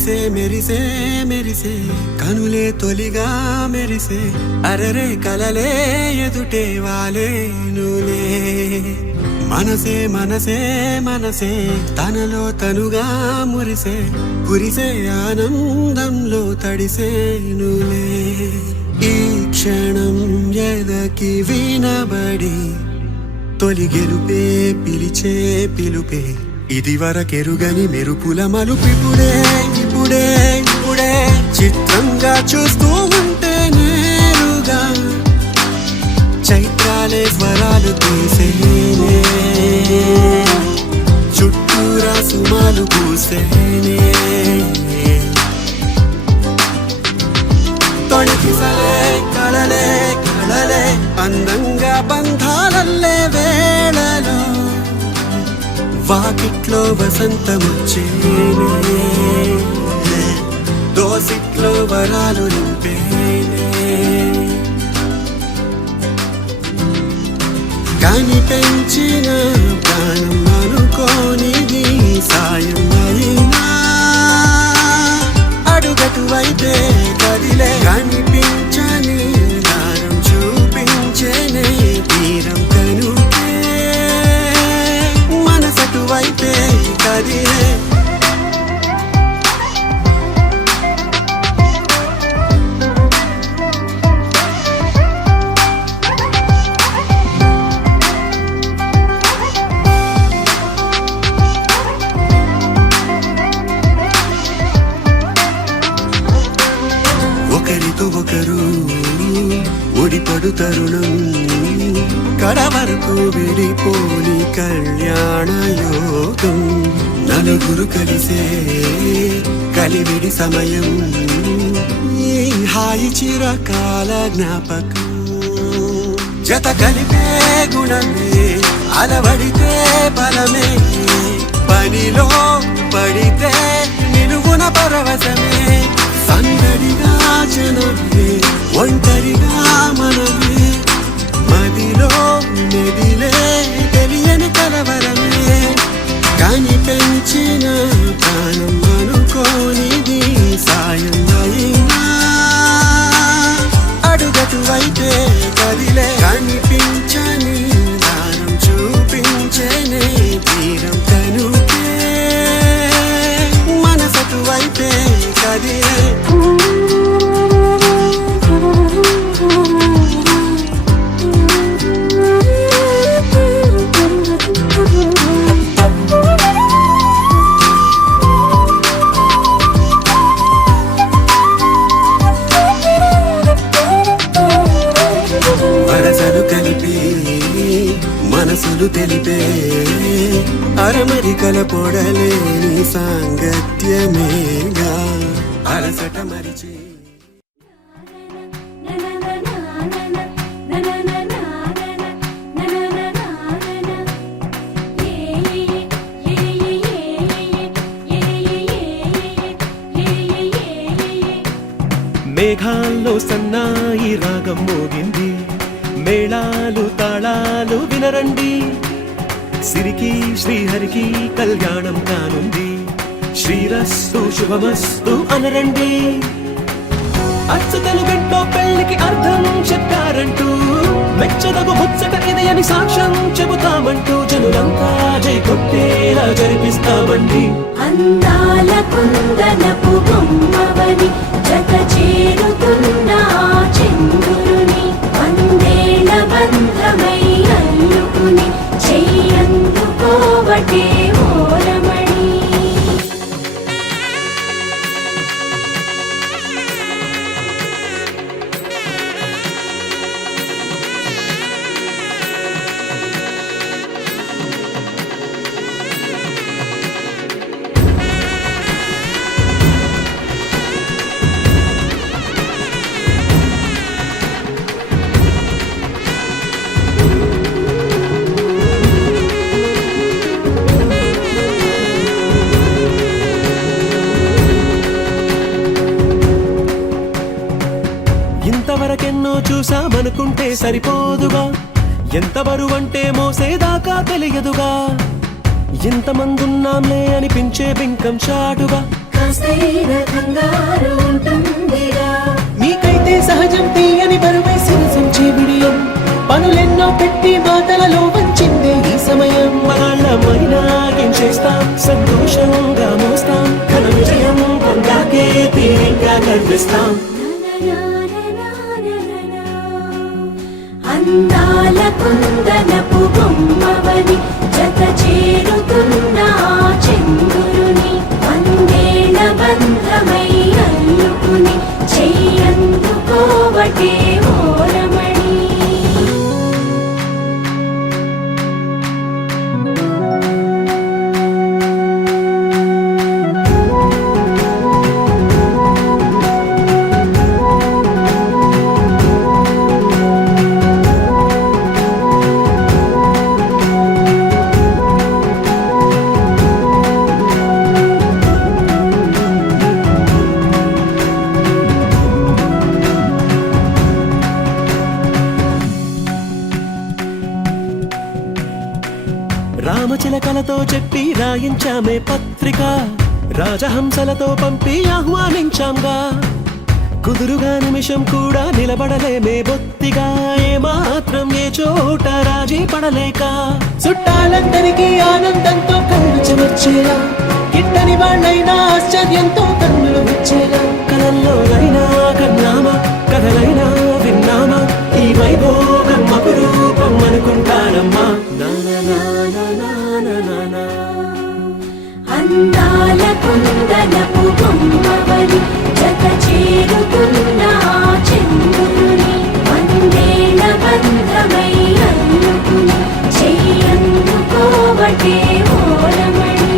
మెరిసే మెరిసే మెరిసే కనులే తొలిగా మెరిసే అరరే కలలే ఎదుటే వాలేనులే మనసే మనసే మనసే తనలో తనుగా మురిసే కురిసే ఆనందంలో తడిసేనులే ఈ క్షణం ఎదకి వినబడి తొలి గెలుపే పిలిచే పిలుపే ఇది వరకెరుగని మెరుపుల మలుపిపుడే ఇప్పుడే ఇప్పుడే చిత్రంగా చూస్తూ ఉంటే నేరుగా చైత్రాలే స్వరాలు తీసేనే చుట్టూరా సుమాలు పూసేనే తొణికిసలే కళలే కళలే అందంగా బంధాలల్లే వేళలో వాకిట్లో వసంతమొచ్చేనే దోసిట్లో వరాలు నింపేనే కాని పెంచిన ప్రాణం అనుకోనిది సాయం అయినా అడుగటువైతే కదిలే కనిపించని దారం చూపించేనే తీరం కనుకే మనసటువైతే కదిలే ఒకరితో ఒకరు ఒడిపడు తరుణం కడవరకు విడిపోని కళ్యాణ యోగం నలుగురు కలిసే కలివిడి సమయం ఈ హాయి చిరకాల జ్ఞాపకం జత కలిపే గుణమే అలవడితే బలమే పనిలో పడితే నిలువున పరవశమే సందడిగా జనమే ఒంటరిగా మనమే మదిలో మెదిలే తెలియని కలవరమే కాని పెంచిన ప్రాణం అనుకోనిది సాయం అయినా అడుగటువైతే కదిలే కనిపించని దారం చూపించేనే తీరం కనుకే మనసటువైతే కదిలే వరసలు కలిపి మనసులు తెలిపే అరమరికల పొడలేని సాంగత్యమేగా అలసట మరిచి మేఘాల్లో సన్నాయి రాగం మోగింది మేళాలు తాళాలు వినరండి సిరికి శ్రీహరికి కళ్యాణం కానుంది శ్రీరస్తు శుభమస్తు అనరండి అచ్చతలు గంటో పెళ్లికి అర్థం చెప్పారంటూ మెచ్చదగు ముచ్చట ఇది అని సాక్ష్యం చెబుతామంటూ జనులంతా జై కొట్టేలా జరిపిస్తామండి అందాల కుందనపు బొమ్మవని జత చేరుతున్న చంద్రుని వందేళ్ల బంధమై అల్లుకుని చెయ్యందుకోవటే ఓరమణి ఇంతవరకెన్నో చూసామనుకుంటే సరిపోదుగా ఎంత బరువంటే మోసేదాకా తెలియదుగా ఇంతమందున్నాంలే అనిపించే బింకం చాటుగా కాస్తైన కంగారు ఉంటుందిగా. మీకైతే సహజం తీయని బరువై శిరసించే బిడియం, పనులెన్నో పెట్టి మాటలలో వంచిందే ఈ సమయం. మనాళ్ళమైనా ఏం చేస్తాం, సంతోషంగా మోస్తాం, ఘన విజయం పొందాకే తీరిగ్గా కనిపిస్తాం. అందాల కుందనపు బొమ్మవని జత చేరుతున్న ఆ చంద్రుని వందేళ్ల బంధమై అల్లుకుని చెయ్యందుకోవటే ఓరమణి. రామచిలకలతో చెప్పి రాయించామే పత్రిక, రాజహంసలతో పంపి ఆహ్వానించాంగా. కుదురుగా నిమిషం కూడా నిలబడలేమే బొత్తిగా, ఏమాత్రం ఏ చోట రాజీ పడలేక. చుట్టాలందరికీ ఆనందంతో కళ్ళు చెమర్చేలా, గిట్టని వాళ్ళైనా ఆశ్చర్యంతో కన్నులు వచ్చేలా. కలల్లోనైనా కన్నామా, కథలైనా విన్నామా, ఈ వైభోగం అపురూపం అనుకుంటానమ్మా. అందాల కుందనపు బొమ్మవని జత చేరుతున్న ఆ చంద్రుని వందేళ్ల బంధమై అల్లుకుని చెయ్యందుకోవటే ఓరమణి.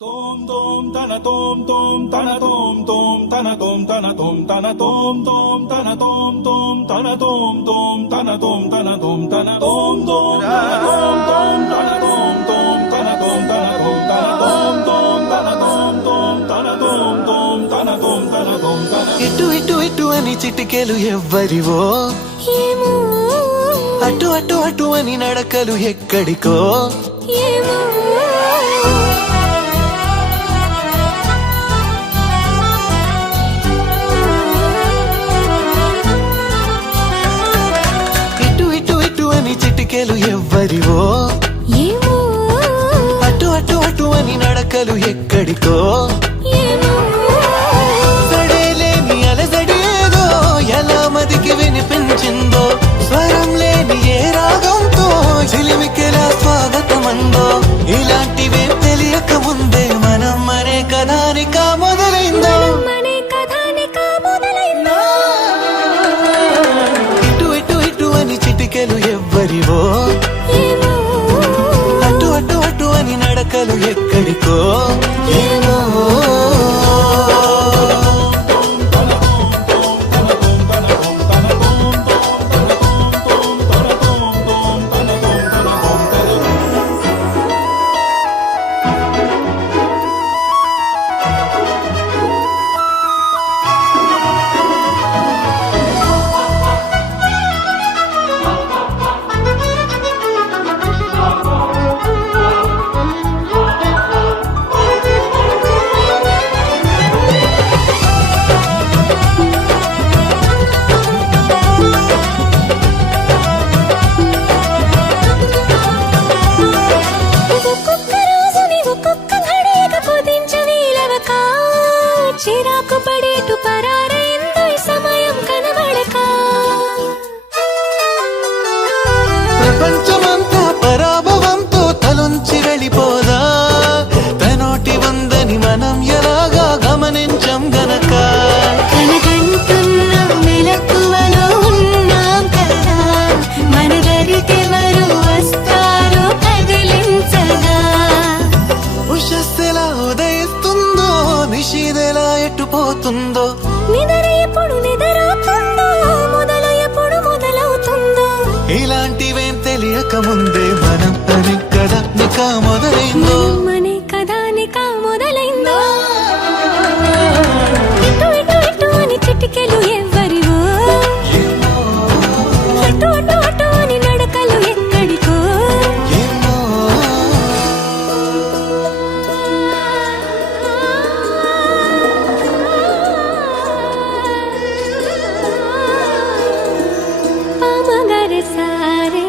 Tom tom tana tom tom tana tom tom tana tom tana tom tana tom tom tana tom tom tana tom tom tana tom tana tom tana tom tom tana tom tom tana tom tom tana tom tana tom tana tom tom tana tom tom tana tom tom tana tom tana tom tana. ఇటు ఇటు ఇటు అని చిటికెలు ఎవ్వరివో, ఏమో అటు అటు అటు అని నడకలు ఎక్కడికో. ఏమో ఇటు ఇటు ఇటు అని చిటికెలు ఎవ్వరివో, ఏమో అటు అటు అటు అని నడకలు ఎక్కడికో. ఏమో సడేలేని అలసడేదో ఎలా మదికి వినిపించిందో, స్వరం లేని ఏ రాగంతో చిలిమికెలా స్వాగతమందో. ఇలాంటివే తెలియక ముందే మనం మరే కథానిక మొదలైందో. మనే కథానిక మొదలైందో. ఇటు ఇటు ఇటు అని చిటికెలు ఎవ్వరివో, ఏమో అటు అటు అటు అని నడకలు ఎక్కడికో. ఏమో ఒక్కొక్క రోజుని ఒక్కొక్క ఘడియగా కుదించవీలవక, చిరాకు పడేటు పరారైందో ఈ సమయం కనబడక. ప్రపంచమంతా పరాభవంతో తలొంచి వెళ్ళిపోదా, తనోటి వందని మనం ఎలాగా గమనించం గనక. కనకంటున్న మెలకువలో ఉన్నాం కదా, మన దరికెవరు వస్తారో కదిలించగా. ఉషస్సెలా ఉదయిస్తుందో, నిషీదెలా ఎట్టుపోతుందో. నిద్ర ఎప్పుడు నిద్రవుతుందో, మొదలు ఎప్పుడు మొదలవుతుందో. ఇలాంటివేం తెలియ తెలియక ముందే మనం అనే కదా నిక మొదలైందో మనే కథానిక మొదలైందో ఇటు ఇటు ఇటు అని చిటికెలు ఎవ్వరివో అటు అటు అటు అని నడకలు ఎక్కడికో ఏమో పామగర సారే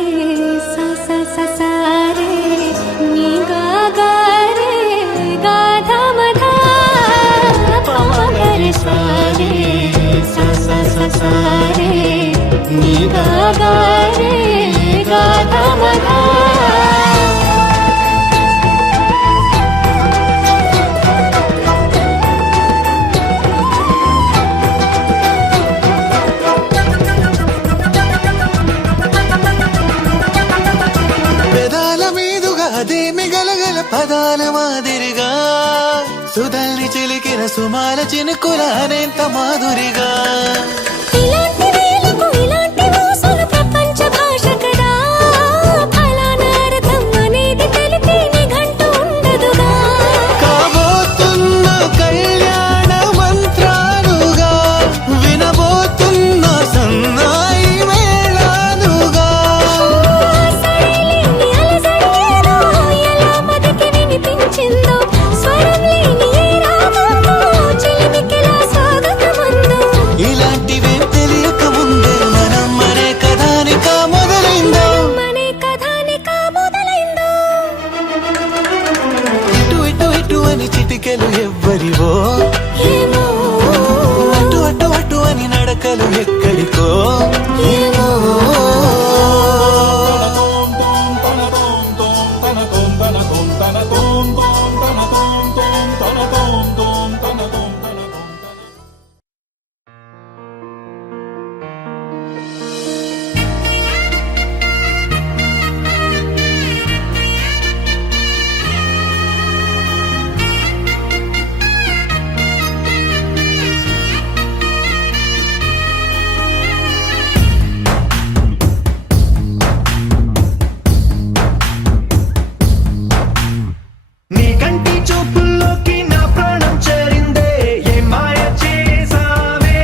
సా సా సా సారే నీ గా గా రే గా ధ మ ధ పామగర సారే సా సా సా సారే నీ గా గా రే గా ధ మ ధ పెదాల మీదుగా అదే మిగలగల పదాల మాదిరిగా సుధల్ని చిలికిన సుమాల చినుకుల అనేంత మాధురిగా ఇలాంటి వేలకు ఇలాంటి మోసాలు ప్రపంచ భాష కదా ఫలానా అర్థం అనేది తెలిపే నిఘంటు ఉండదుగా కాబోతున్న కళ్యాణ మంత్రాలుగా వినబోతున్న సన్నాయి మేళాలుగా సరేలేని అలసడేదో ఎలా మదికి వినిపించిందో స్వరం లేని ఏ రాగంతో చిలిమికిలా స్వాగతమందో ఇలాంటివేం తెలియక ముందే మనం మరే కథానిక మొదలైందో మనే కథానిక మొదలైందో ఇటు ఇటు ఇటు అని చిటికెలు ఎవ్వరివో ఏమో అటు అటు అటు అని నడకలు ఎక్కడికో ఏమో నీ కంటి చూపుల్లోకి నా ప్రాణం చేరిందే ఏ మాయ చేసావే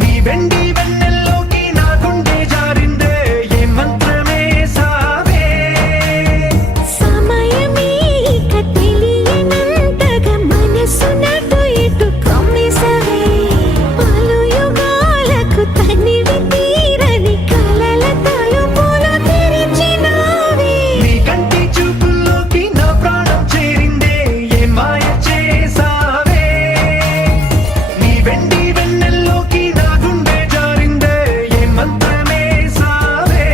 నీ వెండి వెన్నెల్లోకి నా గుండె జారిందే ఏ మంత్రమే సావే సమయమే ఇక తెలియనంతగా మనసు నటు ఇటు కమ్మిసవే పలు యుగాలకు తనివి తీరని కలల తలుపులు తెరిచినావే నీ కంటి చూపుల్లోకి నా ప్రాణం చేరిందే ఏ మాయ చేసావే నీ వెండి వెన్నెల్లోకి నా గుండె జారిందే ఏ మంత్రమే సావే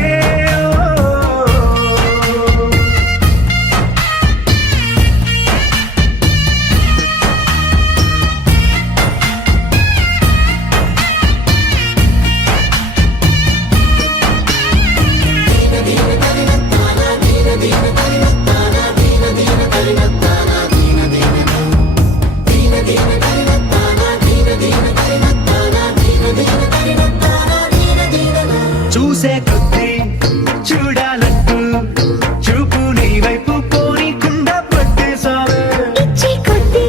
చూసే కొద్దీ చూడాలంటూ చూపు నీ వైపు పోనీకుండా పట్టేశావే ఇచ్చే కొద్దీ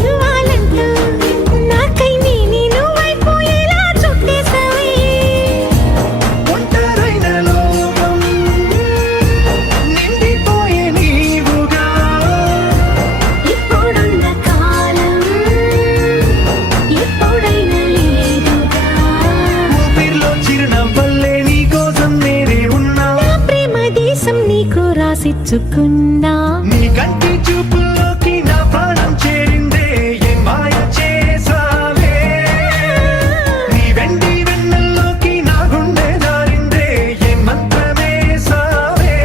ఇవ్వాలంటూ నాకై నేను వైపు ఎలా చుట్టేసావే ఒంటరైన లోకం నిండిపోయే నీవుగా ఇప్పుడున్న కాలం ఎప్పుడైనా లేదుగా ఊపిరిలో చిరునవ్వల్లే నీ కోసం నేనే ఉన్నా నా ప్రేమ దేశం నీకు రాసిచ్చుకున్నా నీ కంటి చూపుల్లోకి నా ప్రాణం చేరిందే ఏ మాయ చేసావే నీ వెండి వెన్నెల్లోకి నా గుండె జారిందే ఏ మంత్రమే సావే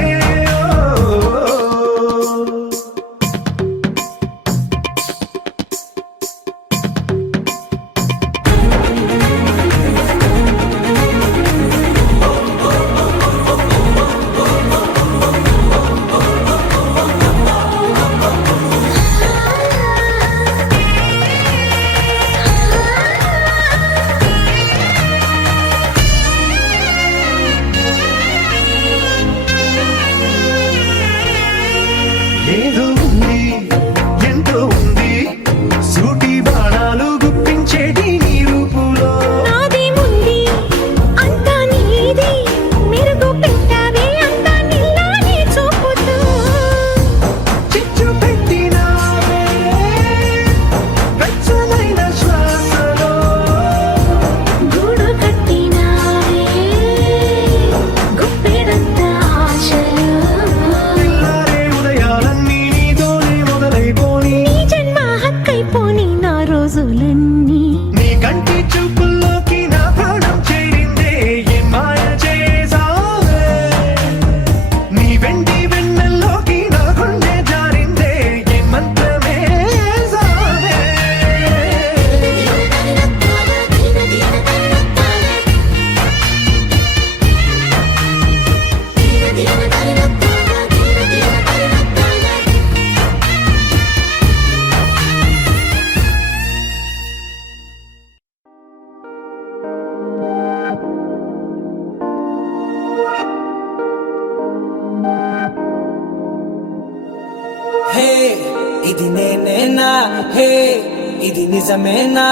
ఇది నిజమేనా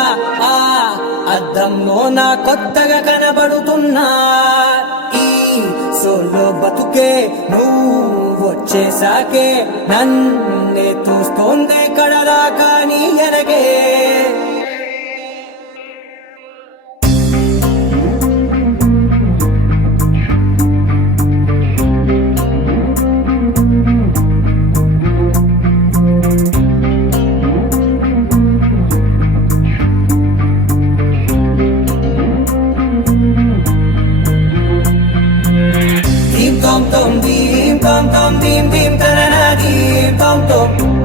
ఆ అద్దంలో నా కొత్తగా కనబడుతున్నా ఈ సోలో బతుకే నువ్వు వచ్చేసాకే నన్నే తోస్తోంది కడదాకా నీ ఎనగే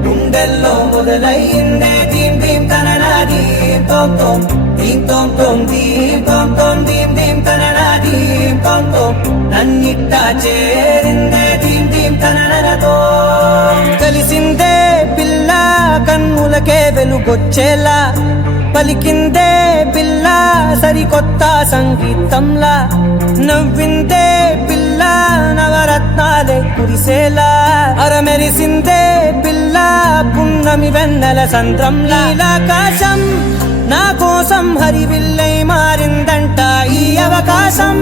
గుండెల్లో మొదలైందే దీం దీం తననా దీం తోం తోం దీం తోం తోం దీం తోం తోం దీం దీం తననా దీం తోం తోం నన్నిట్టా చేరిందే దీం దీం తననతో కలిసిందే పిల్ల కన్నులకే వెలుగొచ్చేలా పలికిందే పిల్ల సరికొత్త సంగీతంలా నవ్విందే పిల్ల నవరత్నాలే కురిసేలా అరమెరిసిందే పిల్ల పున్నమి వెన్నెల సంద్రంలా ఆకాశం నా కోసం హరివిల్లై మారిందంట ఈ అవకాశం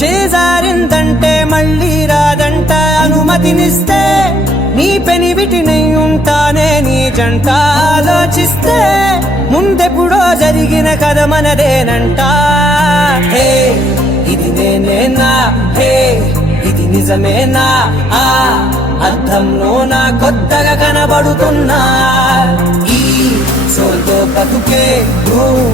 చేజారిందంటే మళ్ళీ రాదంట అనుమతినిస్తే నీ పెనివిటినై ఉంటానే నీ జంట ఆలోచిస్తే ముందెప్పుడో జరిగిన కథ మనదేనంట హే ఇది నేనేనా హే ఇది నిజమేనా ఆ అద్దంలో నా కొత్తగా కనబడుతున్నా ఈ సోల్తో బతుకే నువ్వు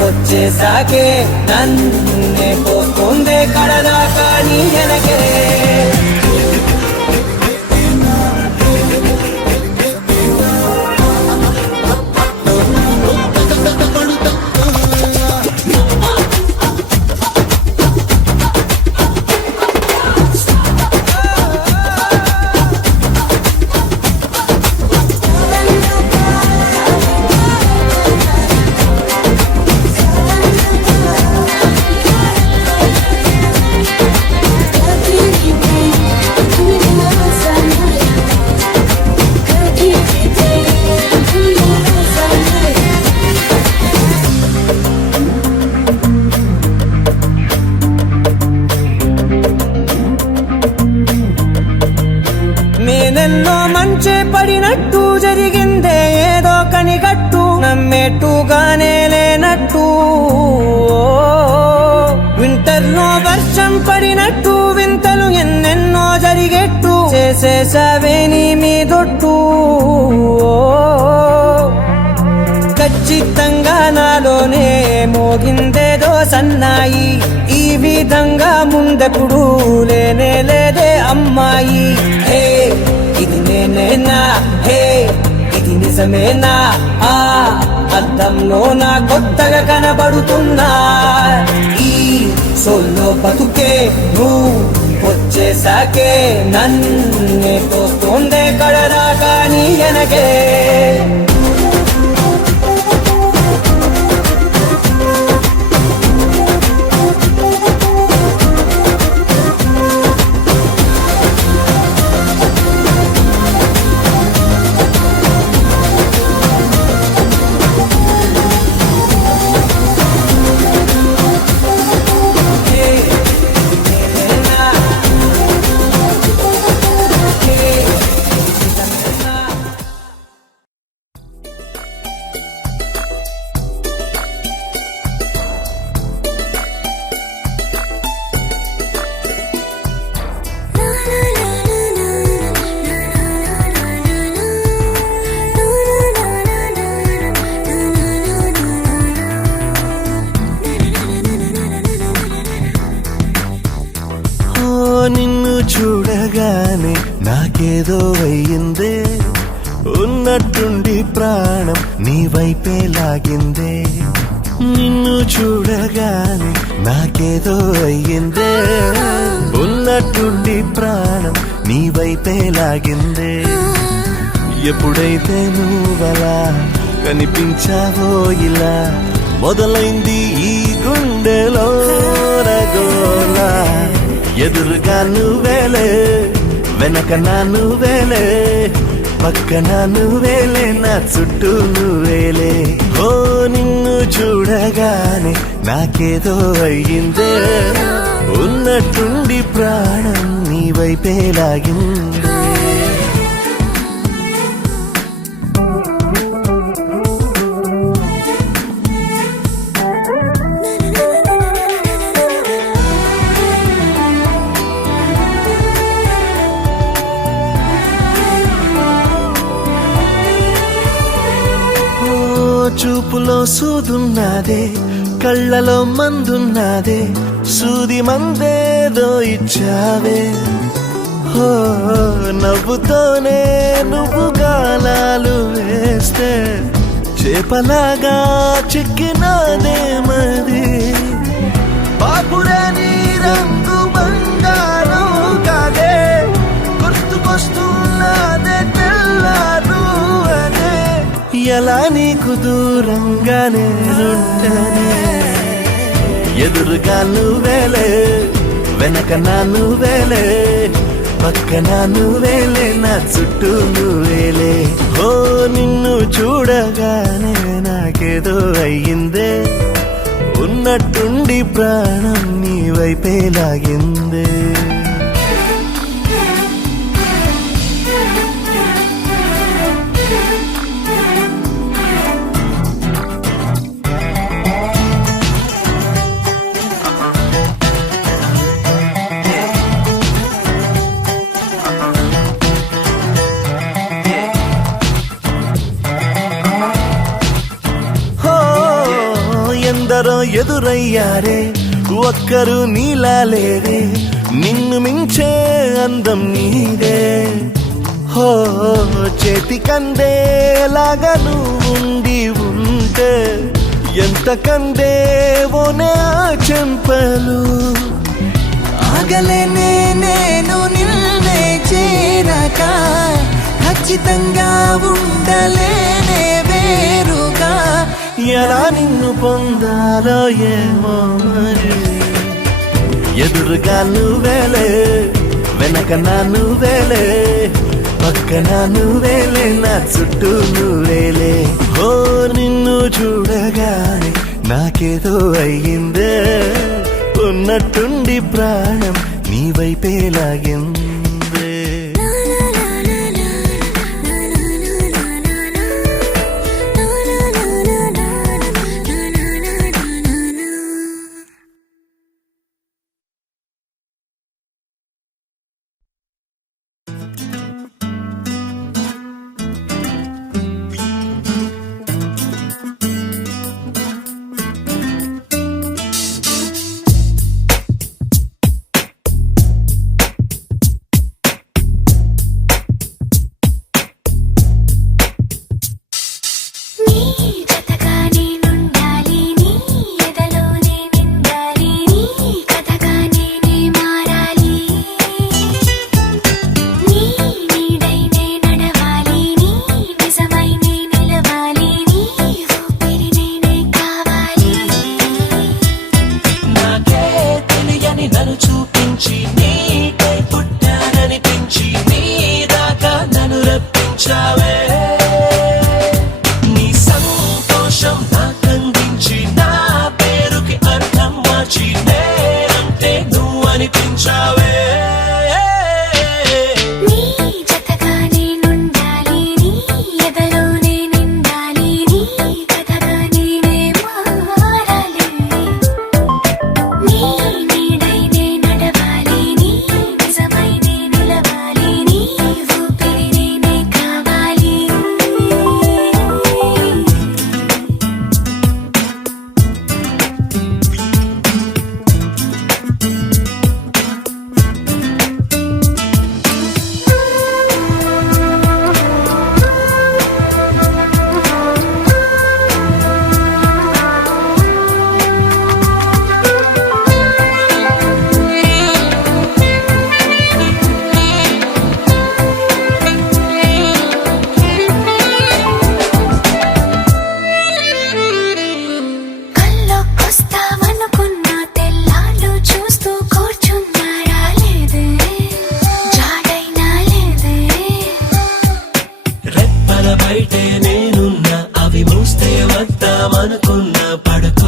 వచ్చేసాకే నన్నే పోతుందే కడదాకా నీ ఎనకే నేనెన్నో మంచి పడినట్టు జరిగిందే ఏదో కనిగట్టు నమ్మేట్టుగానే లేనట్టు వింటర్లో వర్షం పడినట్టు వింతలు ఎన్నెన్నో జరిగేట్టు చేసేసావే నీ మీదొట్టు ఖచ్చితంగా నాలోనే మోగిందేదో సన్నాయి ఈ విధంగా ముందెప్పుడు లేనే లేదే అమ్మాయి హే ఇది నేనేనా హే ఇది నిజమేనా ఆ అద్దంలో నా కొత్తగా కనబడుతున్నా ఈ సోల్లో బతుకే నువ్వు వచ్చేసాకే నన్నే తోస్తోందే కడదాకా నీ ఎనగే నిన్ను చూడగానే నాకేదో అయ్యిందే ఉన్నట్టుండి ప్రాణం నీ వైపే లాగిందే నిన్ను చూడగానే నాకేదో అయ్యిందే ఉన్నట్టుండి ప్రాణం నీ వైపే లాగిందే ఎప్పుడైతే నువ్వలా కనిపించావో ఇలా మొదలైంది ఈ గుండెలో రగోలా ఎదురుగా నువ్వేలే వెనక నా నువ్వేలే పక్కన నువ్వేలే నా చుట్టూ నువ్వేలే ఓ చూడగానే నాకేదో అయ్యిందే ఉన్నట్టుండి ప్రాణం నీ వైపే లాగిందే చూపులో సూదున్నదే కళ్ళలో మందున్నదే సూది మందేదో ఇచ్చావే హో నవ్వుతోనే నువ్వు గాలాలు వేస్తే చేపలాగా చిక్కినాదే మరి బాపురే నీ రంగు బంగారం కాదే గుర్తుకొస్తున్నదే తెల్లారు అనే ఎలా నీకు దూరంగా నేనుంటనే ఎదురుగా నువ్వేలే వెనక నా నువ్వేలే పక్కన నువ్వేలే నా చుట్టూ నువ్వేలే ఓ నిన్ను చూడగానే నాకేదో అయ్యిందే ఉన్నట్టుండి ప్రాణం నీ వైపే లాగిందే ఎందరో ఎదురయ్యారే ఒక్కరు నీలా లేరే నిన్ను మించే అందం నీదే హో చేతికందేలాగా నువ్వుండి ఉంటే ఎంత కందేవోనే ఆ చెంపలు ఆగలేనే నేను నిన్నే చేరక ఖచ్చితంగా ఉండలేనే వేరుగా ఎలా నిన్ను పొందాలో ఏమో మరి ఎదురుగా నువ్వేలే వెనక నా నువ్వేలే పక్కన నువ్వేలే నా చుట్టూ నువ్వేలే ఓ నిన్ను చూడగానే నాకేదో అయ్యిందే ఉన్నట్టుండి ప్రాణం నీ వైపే లాగిందే బయటే నేనున్నా అవి మూస్తే వద్దామనుకున్నా పడుకో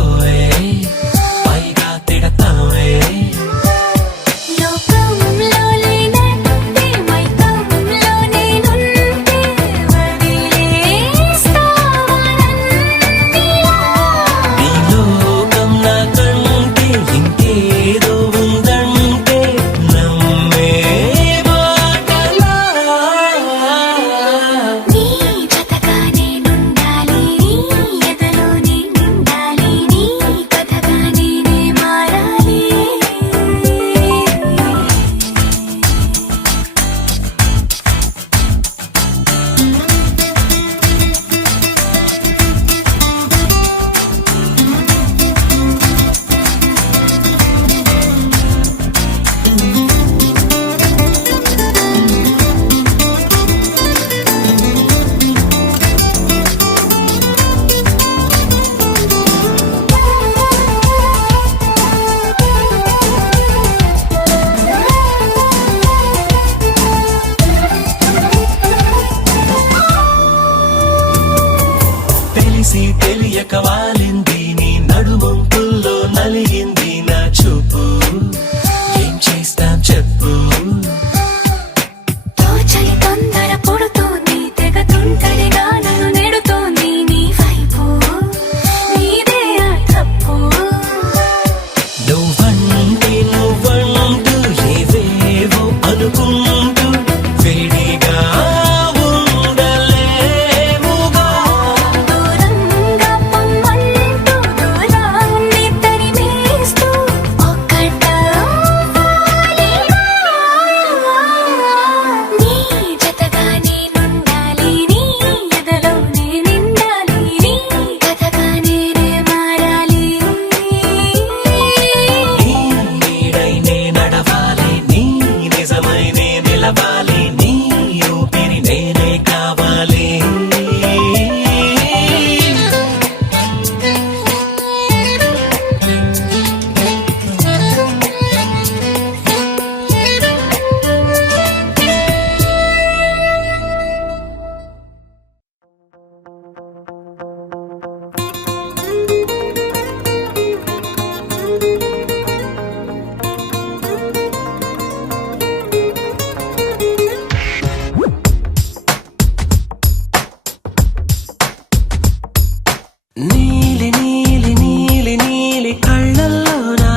నీలి నీలి నీలి నీలి కళ్ళల్లోనా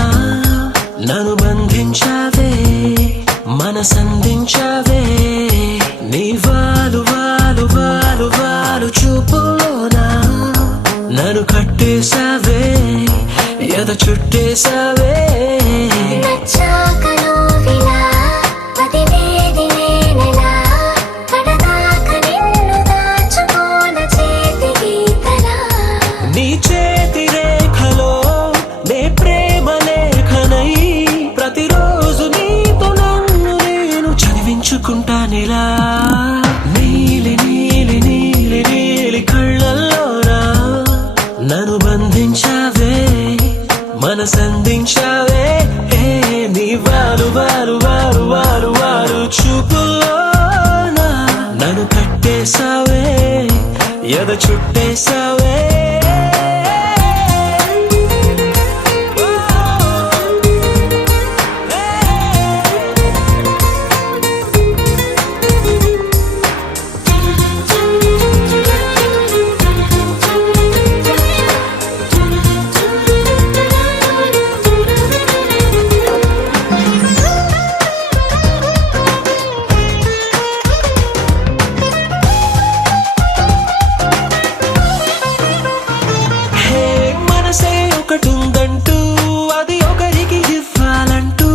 నన్ను బంధించావే మనసందించావే నీ వాలు వాలు వాలు వాలు చూపులోనా నన్ను కట్టేశావే ఎద చుట్టేశావే నచ్చాక నువ్విలా వదిలేది నేనెలా కడదాక నిన్ను దాచుకోన చేతి గీతలా నీ చేతి రేఖలో నే ప్రేమ లేఖనై ప్రతిరోజు నీతో నన్ను నేను చదివించుకుంటానిలా నీలి నీలి నీలి నీలి కళ్ళల్లోనా నన్ను బంధించావే మనసందించావే నీ వారు వారు వారు వారు వారు చూపులోనా నన్ను కట్టేశావే ఎద చుట్టేశావే మనసే ఒకటుందంటూ అది ఒకరికి ఇవ్వాలంటూ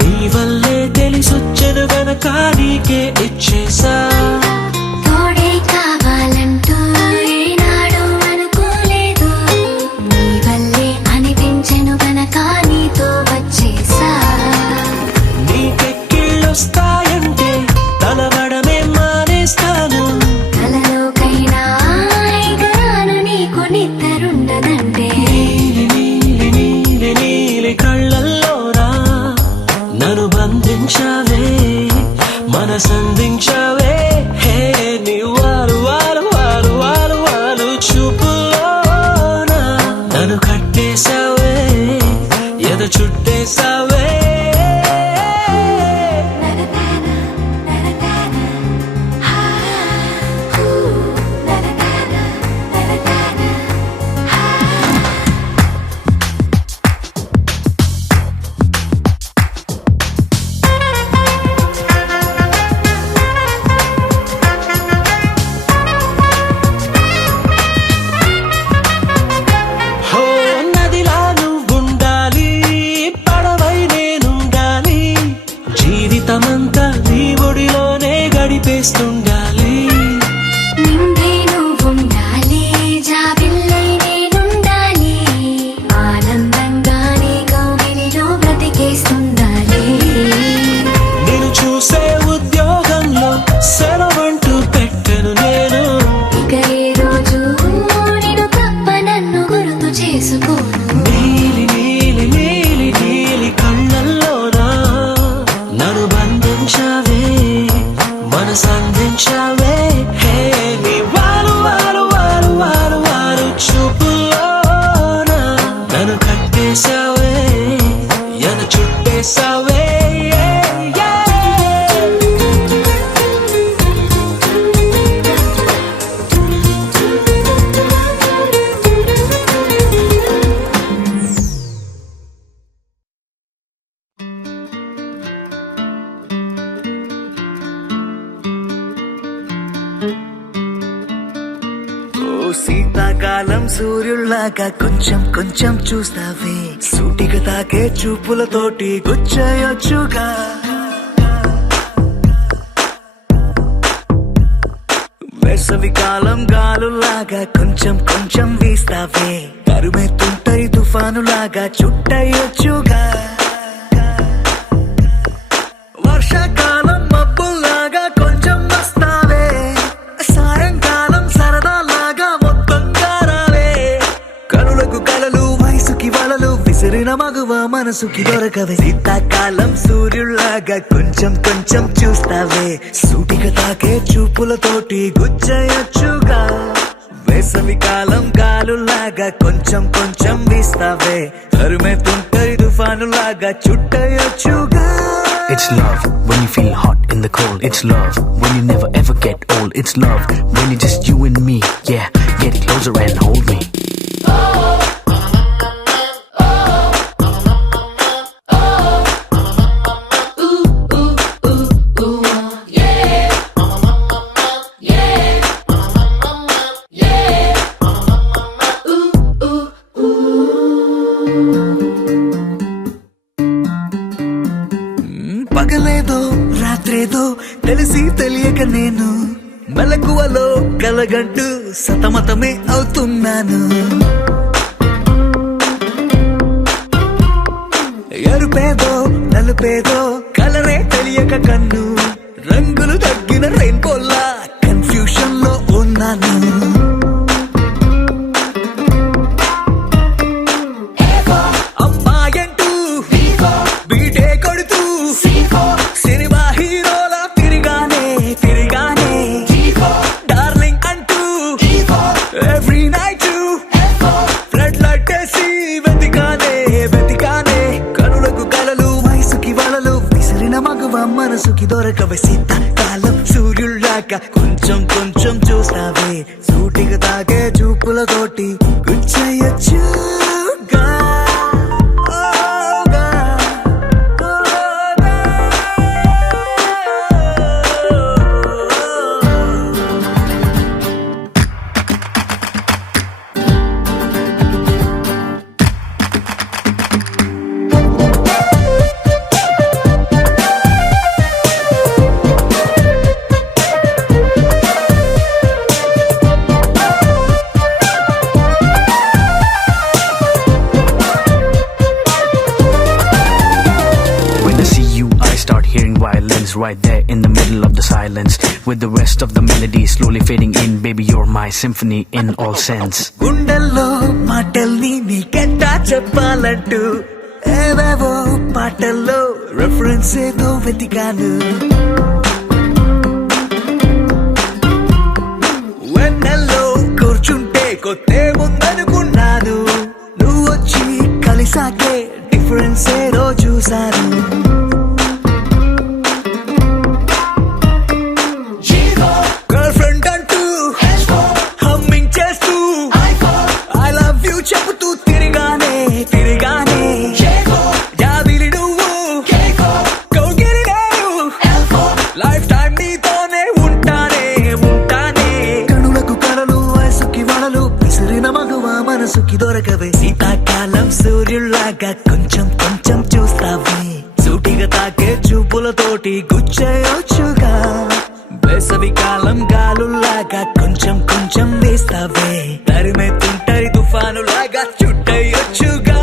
నీ వల్లే తెలిసొచ్చను గనక నీకే ఇచ్చేసా తోడే కావాలంటూ ఏనాడు అనుకోలేదు నీ వల్లే అనిపించెను గనక నీతో వచ్చేసా నీకెక్కిళ్ళొస్తాయంటే తలవడమే మానేస్తాను కలలోకైనా ఎగరాను నీకు నిద్రుండదంటే నీలి నీలి నీలి నీలి కళ్ళల్లోనా నన్ను బంధించావే మనసందించావే నీ వారు వారు వారు వారు వారు చూపులోనా నన్ను కట్టేశావే ఎద చుట్టేశావే హో నదిలా నువ్వుండాలి పడవై నేనుండాలి జీవితమంతా నీ ఒడిలోనే గడిపేస్తుండాలి నిండే నువ్వుండాలి జాబిల్లై నేనుండాలి ఆనందంగా నీ కౌగిలిలో బ్రతికేస్తుండాలి నేను చూసే ఉద్యోగంలో సెలవంటూ పెట్టను నేను ఇక ఏ రోజు నిన్ను తప్ప నన్ను గుర్తు చేసుకోను నీలి నీలి నీలి నీలి కళ్ళల్లోనా నన్ను బంధించావే మనసందించావే నీ వారు వారు వారు వారు వారు చూపులోనా నన్ను కట్టేశావే ఎద చుట్టేశావే ఓ శీతాకాలం సూర్యుల్లాగా కొంచెం కొంచెం చూస్తావే సూటిగా తాకే చూపులతోటి గుచ్చయొచ్చుగా వేసవి కాలం గాలులాగా కొంచెం కొంచెం వీస్తావే తరుమెత్తుంటరి తుఫానులాగా చుట్టయొచ్చుగా వర్షాకాలం మబ్బుల్లాగా కొంచెం వస్తావే సాయంకాలం సరదాలాగా మొత్తంగా రావే కనులకు కలలు వయసుకి వలలు విసిరిన మగువ మనసుకి దొరకవే శీతాకాలం సూర్యుల్లాగా కొంచెం కొంచెం చూస్తావే సూటిగా తాకే చూపులతోటి గుచ్చయొచ్చుగా వేసవి కాలం గాలులాగా కొంచెం కొంచెం వీస్తావే తరుమెత్తుంటరి తుఫానులాగా చుట్టయొచ్చుగా It's love when you feel hot in the cold. It's love when you never ever get old. It's love when it's just you and me. Yeah, get closer and hold me. పగలేదో రాత్రేదో తెలిసి తెలియక నేను మెలకువలో కలగంటూ సతమతమే అవుతున్నాను. ఎరుపేదో నలుపేదో కలరే తెలియక కన్ను రంగులు తగ్గిన రెయిన్బోలా confusion లో ఉన్నాను. అమ్మాయంటూ బీటే కొడుతూ సినిమా హీరోలా తిరిగానే తిరిగానే డార్లింగ్ అంటూ ఎవ్రీ నైట్ ఫ్లడ్ లైట్ వేసి వెతికానే వెతికానే కనులకు కలలు వయసుకి వలలు విసిరిన మగువ మనసుకి దొరకవే శీతాకాలం సూర్యుళ్ళాక కొంచెం కొంచెం చూస్తావే సూటిగా తాగే చూపులతోటి గుచ్చయచ్చుగా. Violins right there in the middle of the silence, with the rest of the melody slowly fading in. Baby, you're my symphony in all sense. గుండెల్లో మాటల్ని నీకెట్టా చెప్పాలంటూ ఏవేవో పాటల్లో రెఫరెన్స్ ఏదో వెతికాను. వెన్నెల్లో కూర్చుంటే కొత్తే ఉందనుకున్నాను. నువ్వు వచ్చి కలిసాకే డిఫరెన్స్ ఏదో చూశాను. చెబుతూ తిరిగానే తిరిగానే జాబిలి నువ్వు కౌగిలి నేను లైఫ్ టైం నీతోనే ఉంటానే ఉంటానే కనులకు కలలు వయసుకి వలలు విసిరిన మగువ మనసుకి దొరకవే శీతాకాలం సూర్యుల్లాగా కొంచెం కొంచెం చూస్తావే సూటిగా తాకే చూపులతోటి గుచ్చేయొచ్చుగా. వేసవి కాలం గాలుల్లాగా కొంచెం కొంచెం వేస్తావే తరిమే తుంటరి తుఫానులాగా చుట్టయొచ్చుగా.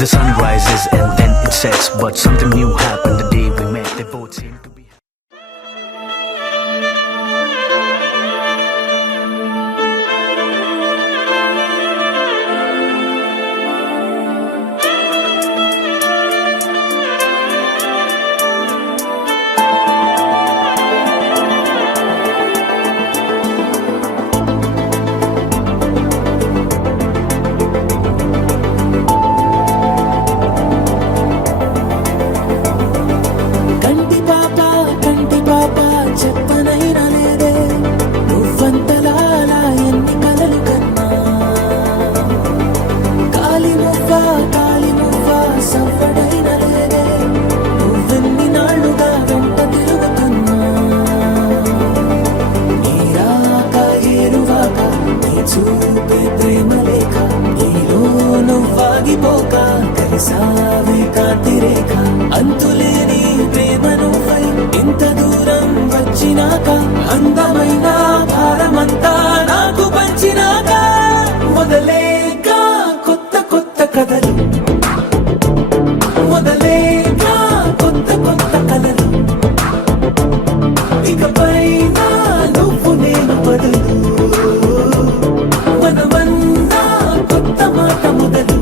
The sun rises and then it sets, but something new happened the day we met. They both seem to be అంతులేని ప్రేమను ఇంత దూరం వచ్చినాక అందమైన భారమంతా నాకు పంచినాక మొదలేక కొత్త కొత్త కథలు మొదలేక కొత్త కొత్త కథలు ఇకపై నువ్వు నేను బదులు మనమన్నా కొత్త మాట మొదలు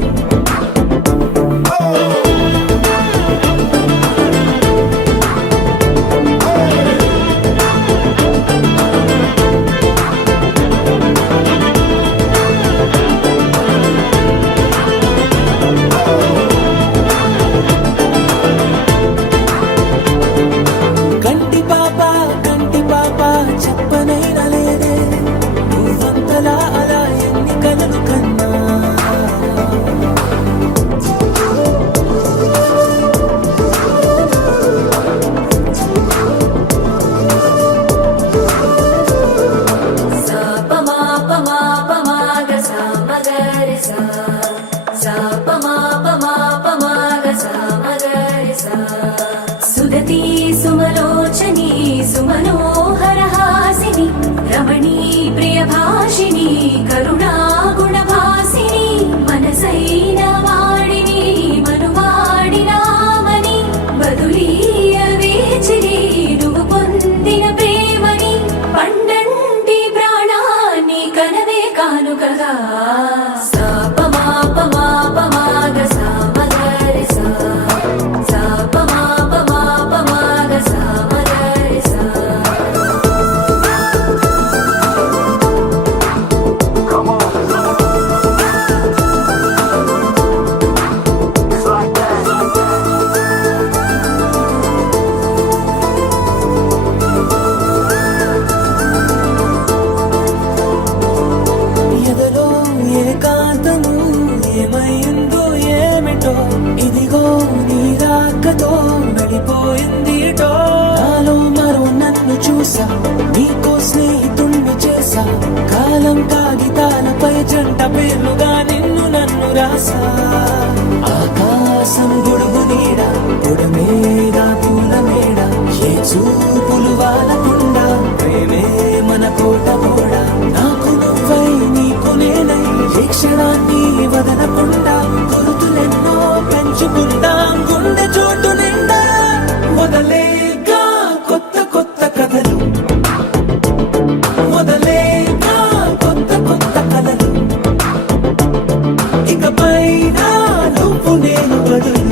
శ్వాస ఆకాశం గొడుగు నీడ పొడమేదా పూల మేడ ఏ చూపులు వాలకుండా ప్రేమే మన కోట గోడ నాకు నువ్వై నీకు నేనై ఈ క్షణాన్ని వదలకుండా గుర్తులెన్నో పెంచుకుందాం గుండె చోటు నిండా మొదలేగా కొత్త కొత్త కథలు మొదలేగా కొత్త కొత్త కథలు ఇకపై నువ్వు నేను బదులు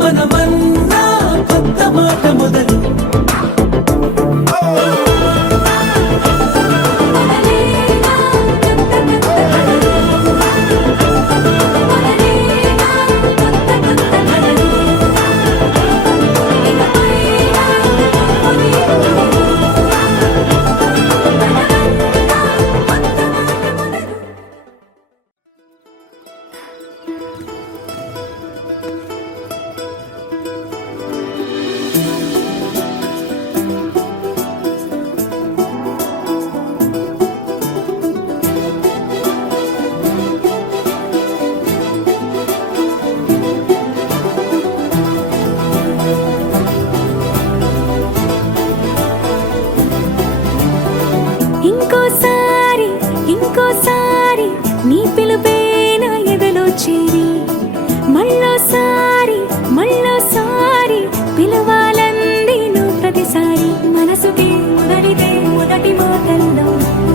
మనమన్నా కొత్త మాట మొదలు ఇంకోసారి ఇంకోసారి నీ పిలుపే నా ఎదలో చేరి మళ్ళోసారి మళ్ళోసారి పిలవాలంది నువ్వు ప్రతిసారి మనసుకే మొదటిదే మొదటి మాటల్లో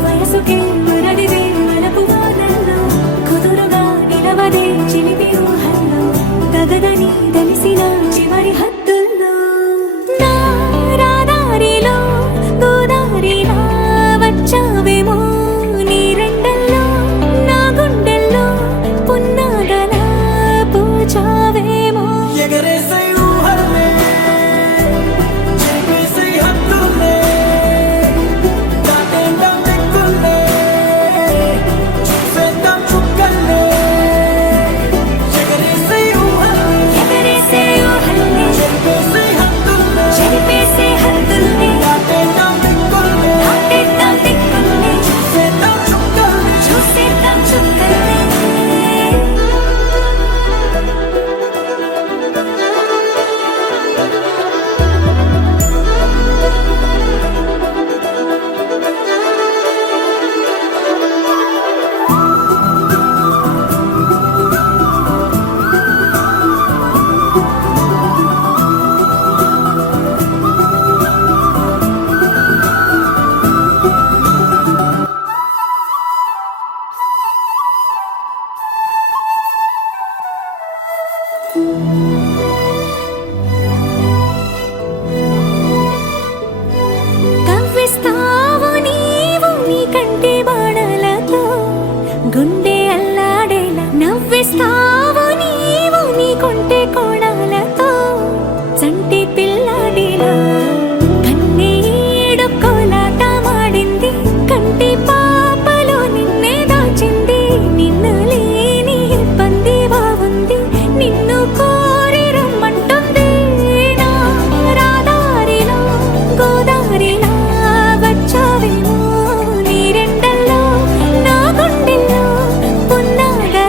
వయసుకే మొదటిదే వలపు మాటల్లో కుదురుగా నిలవదే చిలిపి ఊహల్లో గగదని తెలిసిన చివరి హద్దుల్లో నా రాదారిలో గోదారిలా వచ్చావేమో నీ రెండల్లో నా గుండెల్లో పున్నాగలా పూచావేమో ఎగరేసై ఊహల్లే చేపేసై హద్దుల్లే దాటేద్దాం దిక్కుల్లే చూసేద్దాం చుక్కల్లే ఎగరేసై ఊహల్లే ఎగరేసే ఊహల్లే చేపేసై హద్దుల్లే చెరిపేసే హద్దుల్ని దాటేద్దాం దిక్కుల్లే దాటేద్దాం దిక్కుల్ని చూసేద్దాం చుక్కల్లే చూసేద్దాం చుక్కల్ని కవ్విస్తావు నీవు నీ కంటి బాణలతో గుండె అల్లాడేలా నవ్విస్తావు నీవు నీ కొంటె కోణాలతో చంటి పిల్లాడిలా కన్నీడు కోలాట మాడింది కంటి పాపలో నిన్నే దాచింది నిన్ను లేని ఇబ్బంది బాగుంది నిన్ను కోరి రమ్మంటుంది నా రాదారిలో గోదారిలా వచ్చావేమో నీ రెండల్లో నా గుండెల్లో పున్నాగలా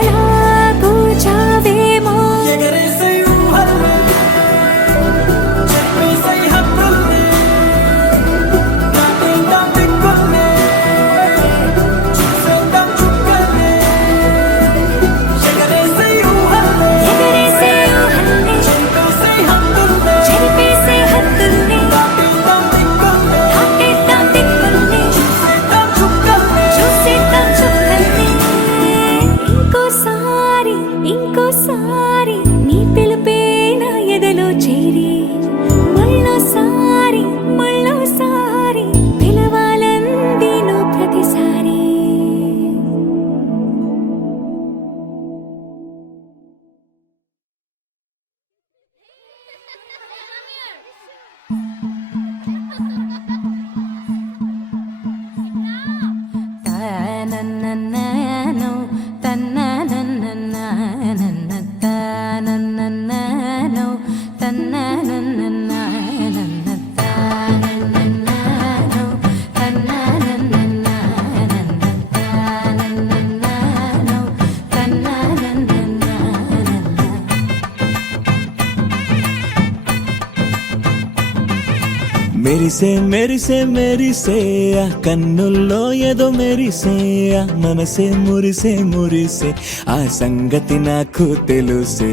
మెరిసే మెరిసే మెరిసే ఆ కన్నుల్లో ఏదో మెరిసే ఆ మనసే మురిసే మురిసే ఆ సంగతి నాకు తెలుసే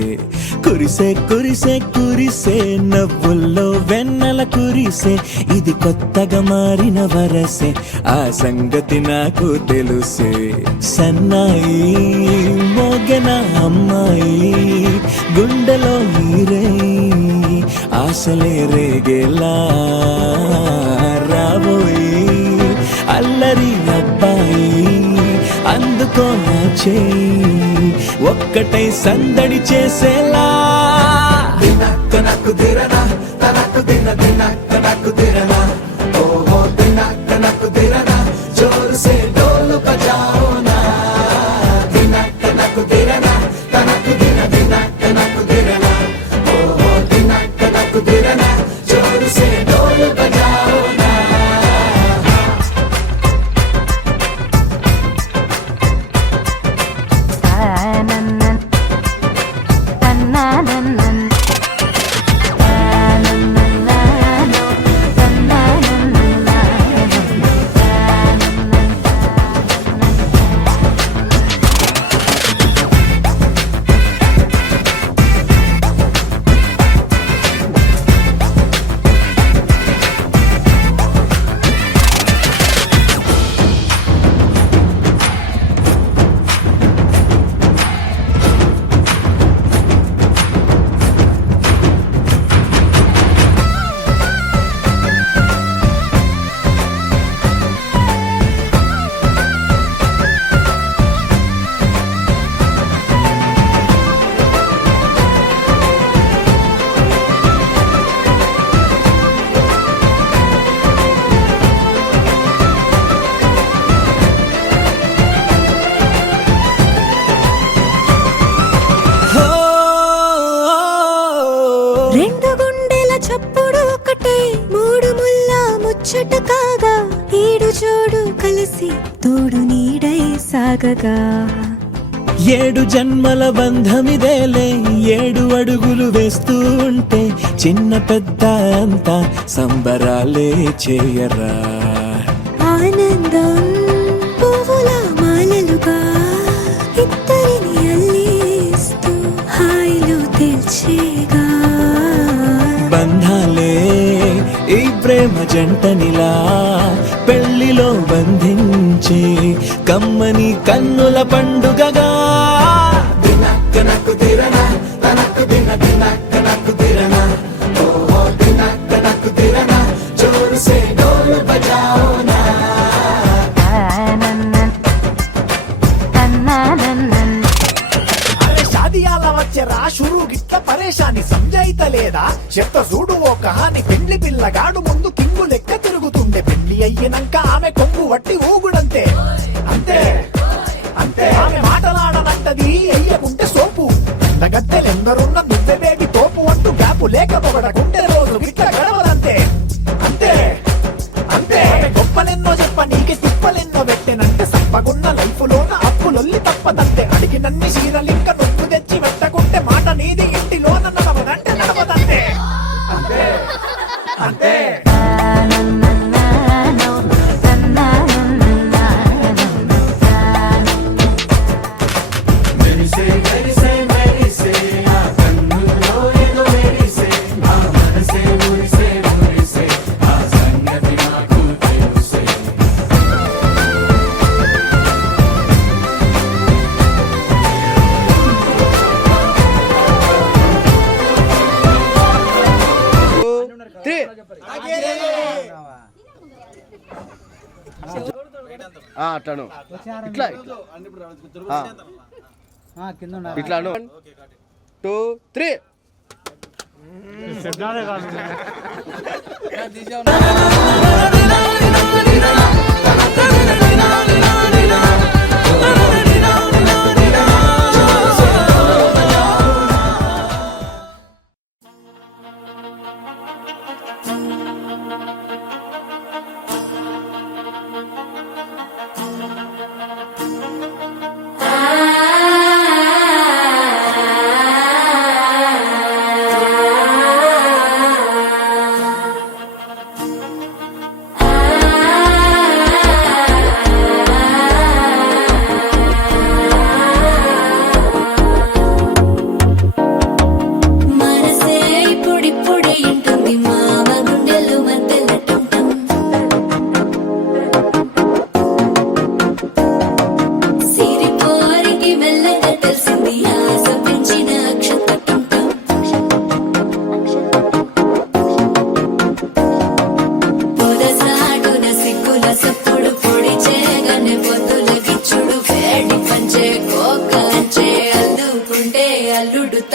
కురిసే కురిసే కురిసే నవ్వుల్లో వెన్నెల కురిసే ఇది కొత్తగా మారిన వరసే ఆ సంగతి నాకు తెలుసే సన్నాయి మోగెన అమ్మాయి గుండెలో హీరే ఆశలే రేగేలా రాబోయి అల్లరి అబ్బాయి అందుకో నా చేయి ఒక్కటై సందడి చేసేలా దినక్క నాకు దిరనా తనకు దిన దినక్క నాకు దిరనా ఓహో దినక్క నాకు దిరనా జోరు సే డోలు బజాओ నా దినక్క నాకు దిరనా తనకు దిన దినక్క నాకు దిరనా ఓహో దినక్క నాకు దిరనా జోరు సే డోలు బజాओ నా రెండు గుండెల చప్పుడు ఒకటే మూడు ముల్ల ముచ్చట కాగా ఈడు జోడు కలిసి తోడు నీడై సాగగా ఏడు జన్మల బంధమిదేలే ఏడు అడుగులు వేస్తూ ఉంటే చిన్న పెద్ద అంతా సంబరాలే చేయరా ఆనందం పువ్వుల మాలలుగా ఇద్దరిని అల్లేస్తూ హాయిలో తెల్చేగా బంధాలే ఈ ప్రేమ జంటనిలా పెళ్లిలో బంధించే కమ్మని కన్నుల పండుగగా దినక్క నాకు దిరనా తనకు దిన దినక్క నాకు దిరనా ఓహో దినక్క నాకు దిరనా జోరు సే డోలు బజాओ నా అరే షాదియాల వచ్చెరా షురు గిట్ల పరేషాని సంజాయితలేదా చెత్త చూడు ఓ కహాని పెండ్లి పిల్లగాడు ముందు కింగు లెక్క తిరుగుతుండే పెండ్లి అయ్యినంక ఆమె కొంగు వట్టి ఊగుడంతే అంతే అంతే ఆమె మాటలాడనంటది ఎయ్యకుంటే సోపు గద్దెలెందరున్న నువ్వే బేబి తోపు అంటూ గ్యాపు లేక పొగడకుంటే రోజు గిట్ల గడవదంతే అంతే అంతే ఆమె గొప్పలెన్నో చెప్ప నీకే తిప్పలెన్నో పెట్టెనంటే సప్పగున్న లైఫ్ లోన అప్పులొల్లి తప్పదంతే అడిగినన్ని చీరలింక నొప్పు తెచ్చి పెట్టకుంటే మాట నీది ఇంటిలోన నడవదంటే నడవదంతే అంతే అంతే అట్లాను ఇట్లా ఇట్లాను 1 2 ఆ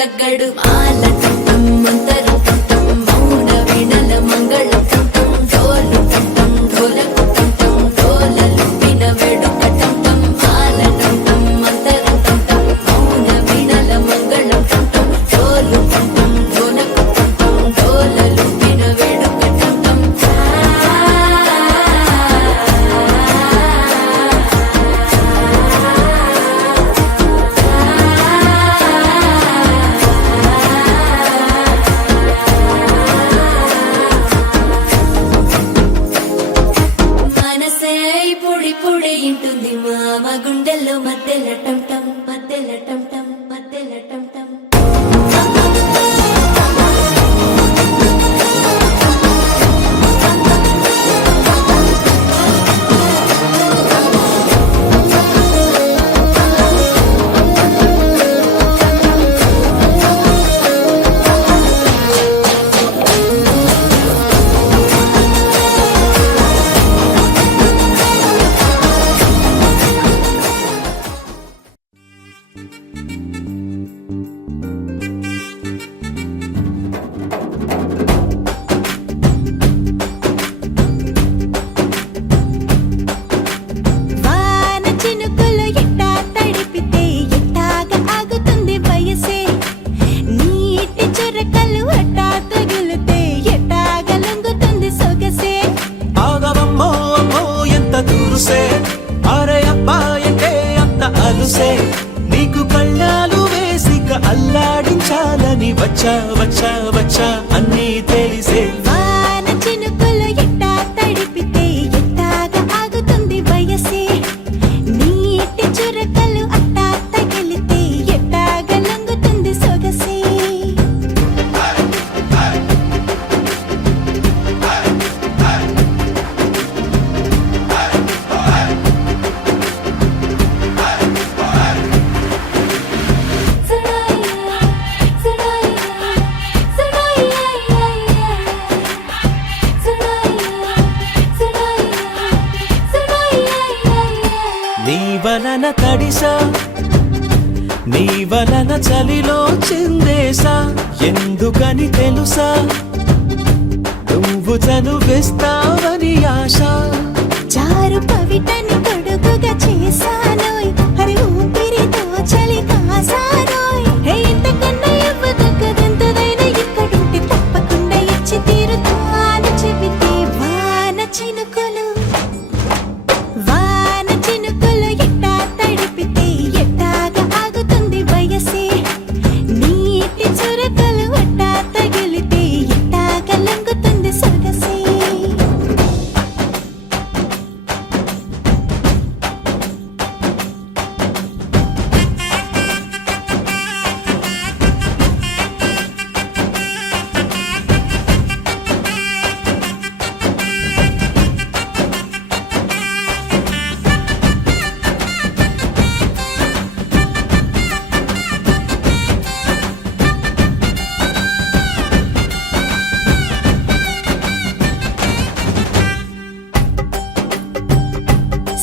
తగ్గడు మాల కంఠం మంతర కంఠం మౌన వీణల మంగళ కంఠం డోలు కంఠం ఢోలకు కంఠం డోలలు విన వేడుక కంఠం మాల కంఠం మంతర కంఠం మౌన వీణల మంగళ కంఠం డోలు కంఠం ఢోలకు కంఠం డోలలు విన వేడుక కంఠం మనసే పొడి పొడి ఇంటుంది మామ గుండెల్లో మధ్యల టంటం మధ్యల టంటం మధ్యల టంటం వాన చినుకులు ఎట్టా తడిపితే ఎట్టాగా ఆగుతుంది వయసే నీటి చురకలు అట్టా తగిలితే ఎట్టాగా లొంగుతుంది సొగసే ఆగవమ్మో అమ్మో ఎంత దూరుసే అరే అబ్బాయంటే అంత అలుసే నీకు కళ్ళాలు వేసిక అల్లాడించాలని వచ్చా వచ్చా వచ్చా అన్నీ తెలిసే వాన చినుకులు ఎట్టా తడిపితే ఎట్టాగా ఆగుతుంది వయసే నీటి చురకలు అట్టా తగిలితే ఎట్టాగా లొంగుతుంది సొగసే నీ వలన తడిసా నీ వలన చలిలో చిందేసా ఎందుకని తెలుసా నువ్వు చనువిస్తావని ఆశ చారు పవిటని తొడుగుగా చేశానోయ్ హరి ఊపిరితో చలి కాసానోయ్ హే ఇంతకన్నా ఇవ్వదగ్గదెంతదైనా ఇక్కడుంటే తప్పకుండా ఇచ్చి తీరుతాను చెబితే వాన చినుకులు ఎట్టా తడిపితే ఎట్టాగా ఆగుతుంది వయసే నీటి చురకలు అట్టా తగిలితే ఎట్టాగా లొంగుతుంది సొగసే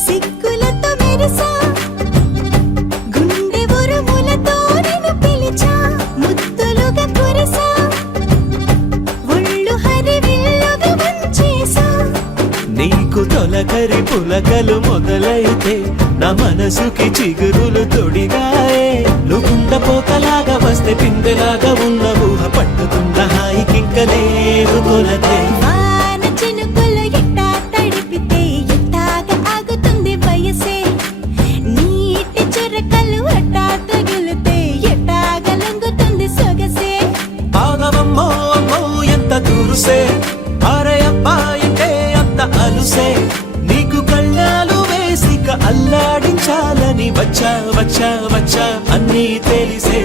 సిగ్గులతో మెరిసా గుండె ఉరుములతో నిన్ను పిలిచా ముద్దులుగా కురిసా ఒళ్ళు హరివిల్లుగా వంచేసా నీకు తొలకరి పులకలు మొదలైతే నా మనసుకి చిగురులు తొడిగాయే నువ్వుండ పోతలాగా వస్తే పిందెలాగా ఉన్న ఊహ పట్టుకున్న హాయికింక లేదు కొలతే వాన చినుకులు ఎట్టా తడిపితే ఎట్టాగా ఆగుతుంది వయసే నీటి చురకలు అట్టా తగిలితే ఎట్టాగా లొంగుతుంది సొగసే ఆగవమ్మో అమ్మో ఎంత దూరుసే అరే అబ్బాయంటే అంత అలుసే నీకు కళ్ళాలు వేసిక అల్లాడించాలని వచ్చా వచ్చా వచ్చా అన్నీ తెలిసే